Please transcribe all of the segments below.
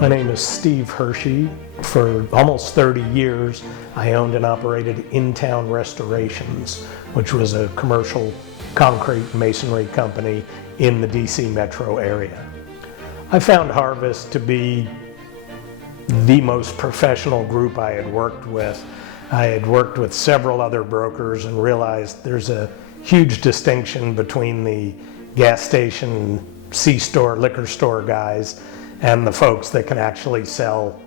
My name is Steve Hershey. For almost 30 years, I owned and operated Intwn Restorations, which was a commercial concrete masonry company in the DC metro area. I found Harvest to be the most professional group I had worked with. I had worked with several other brokers and realized there's a huge distinction between the gas station, C-store, liquor store guys and the folks that can actually sell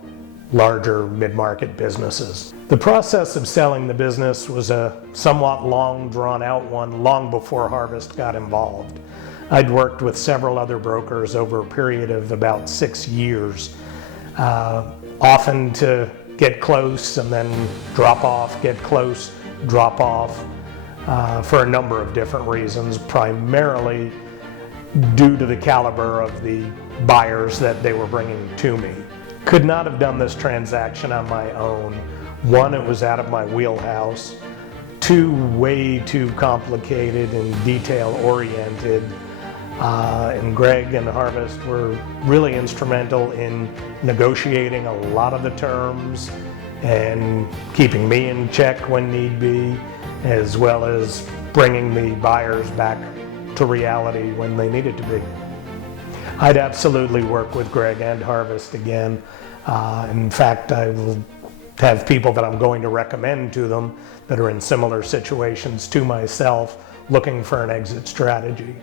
larger mid-market businesses. The process of selling the business was a somewhat long, drawn-out one long before Harvest got involved. I'd worked with several other brokers over a period of about 6 years, often to get close and then drop off, get close, drop off, for a number of different reasons, primarily due to the caliber of the buyers that they were bringing to me. Could not have done this transaction on my own. One, it was out of my wheelhouse. Two, way too complicated and detail-oriented. And Greg and Harvest were really instrumental in negotiating a lot of the terms and keeping me in check when need be, as well as bringing the buyers back to reality when they needed to be. I'd absolutely work with Greg and Harvest again. In fact, I will have people that I'm going to recommend to them that are in similar situations to myself looking for an exit strategy.